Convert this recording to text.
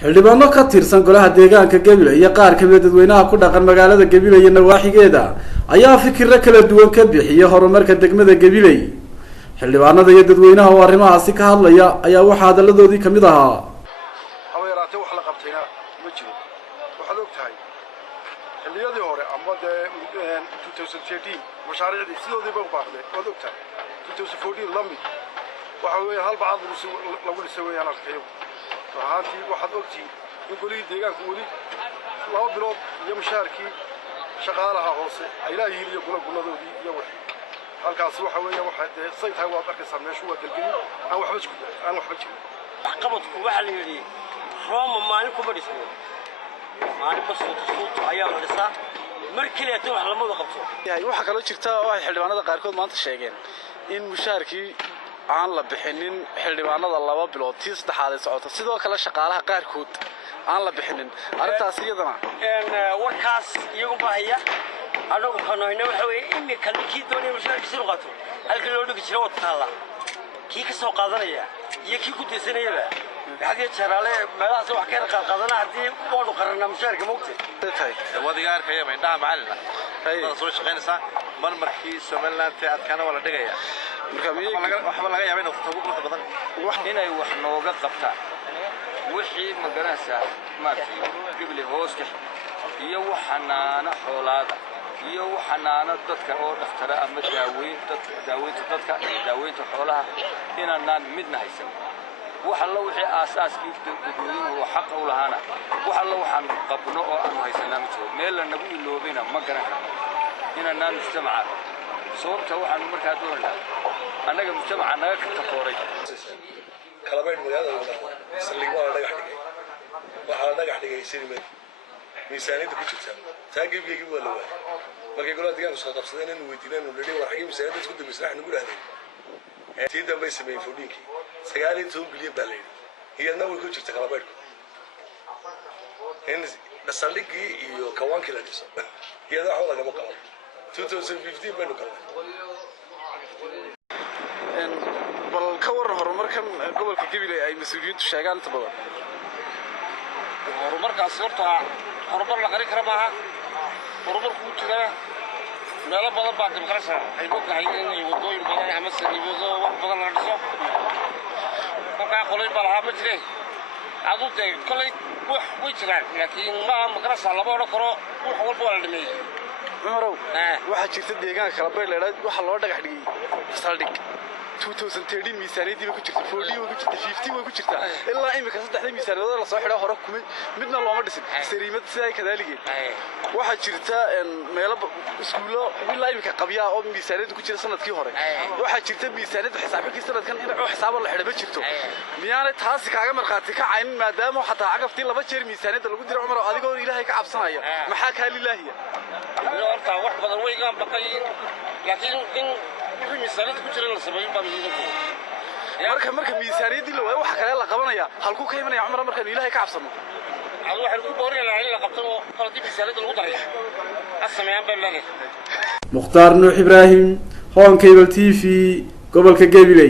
xildhibaano ka tirsan golaha deegaanka Gabiley iyo qaar ka mid ah dadweynaha ku dhaqan magaalada Gabiley iyo nawaaxigeeda ayaa fikirro kala duwan ka bixiyay horumarka degmada Gabiley. xildhibaanada iyo dadweynaha oo arrimahaasi ka hadlaya ayaa waxa hadaladoodii kamid ahaa haweeraatay wax la qabtayna ma jiro waxaad ogtahay xilliyadii hore ama 2013 mashaariicdii sidoodiiba u baaqday waad ogtahay 2014 lamid waxa weeye hal bacad lagu dhisay weeyaan arkayo waxaantii waxaad ogtii in golihii deegaanku weli 2 bilood iyo mushaarkii shaqaalaha hoose ay leeyihiin iyo guladoodii iyo wax halkaas waxa weeye waxa say tahay waa arkaysaa meeshu waa galgelin aan waxba jirin qabadku waxa la yiri Roma maalin ku badhiso maalin basoo ayaa la dhisaa markii ay wax lama qabto waxa kale jirta oo ay xildhibaanada qaarkood maanta sheegeen in mushaarkii aan la bixinin xildhibaanada 2 bilood tii saddexaad ay socoto sidoo kale shaqaalaha qaarkood aan la bixinin arintaas iyadana warkaas iyagu baahaya anagu qanoyna waxa weeye in kale kii doonay mushaarkiisa loo qaato halkii loo dhigi jiray wadaala kii ka soo qaadanaya iyo kii ku deesanayaba hadii jaraale meelahaas wax ka qaadana hadii uu qarana mushaarka moogtay wadigaarka iyo indhaha macallin ay soo shaqeynaysa marmarkii Soomaaliland adkaana wala dhigaya waxba laga yaabay inuu tago qofka badan inay wax nooga qabtaan wixii magaranaysa maartay Gabiley hooska iyo waxanaana xoolaada iyo waxanaana dadka oo dhaftara ama daaweynta xoolaha inaan midna haysan waxa la wixii aasaaskii dadweynuhu oo xaq u lahaana waxa la waxaan qabno oo aan haysanaa meel la nagu iloobayna ma garan karno inaan mujtamaca sababta waxaan markaa doonaa anaga mujtamaca naga ka tafooray kala bayn magaalada saldhigbaa dhagax dhigay sinimada miisaaniyada ku jirta taageebiyay waa la waayay markay golaha deegaanka soo qabsadeen in weydiinaan oo leeyahay war xigii miisaaniyada isku dambeysay nagu raadeen tii dambe sameeyay fudhinkii 9 bilyan baa leeyahay iyadna way ku jirta kala baydku in saldhigii iyo kawaankii la dhiso iyada waxa laga maqal 2015 baynu galnay bal ka war horumarkan gobolka Gabiley ay mas'uuliyiintu sheegaan inta badan horumarkaas horta horumar la qarin kara maaha horumarku jira meelo badan baa dibqarasha ay ogtahay inay wadooyin badan ama sariibado wax badan la dhiso markaa qolay balaha ma jireen aduute kolay wax way jiraan laakiin ma magarasa laba oran karo wax walba waa la dhameeyay marow waxa jirta deegaanka kala beeleed waxa loo dhagax dhigay saldhig 2013 miisaaniyadii ku jirta 40 ku jirta 50 ku jirta ilaa imika saddexda miisaaniyada la soo xidhay hore kumay midna looma dhisin sariimad siday kadaaligeen waxa jirta meelo iskuulo ilaa imika qabya oo miisaaniyadu ku jira sanadkii hore waxa jirta miisaaniyada xisaabkii sanadkan in xisaab la xidhay ma jirto miyaanay taasi kaaga marqaati ka cayn maadaama xataa cagaftii laba jeer miisaaniyada lagu diray Umar adigoo Ilaahay ka cabsanaya maxaa ka lilaahiya horta wax badan way gaan baqay laakiin in miisaaniyada ku jira la sameeyo baa marka miisaaniyadii la waayo waxa kale la qabanaya halku ka imanaya Umar marka Ilaahay ka cabsano waxaan ku boorinaynaa in la qabto qaladi miisaaniyada lagu daray asmeeyaan baa Mukhtaar Nuux Ibraahim Hoon Cable TV gobolka Gabiley.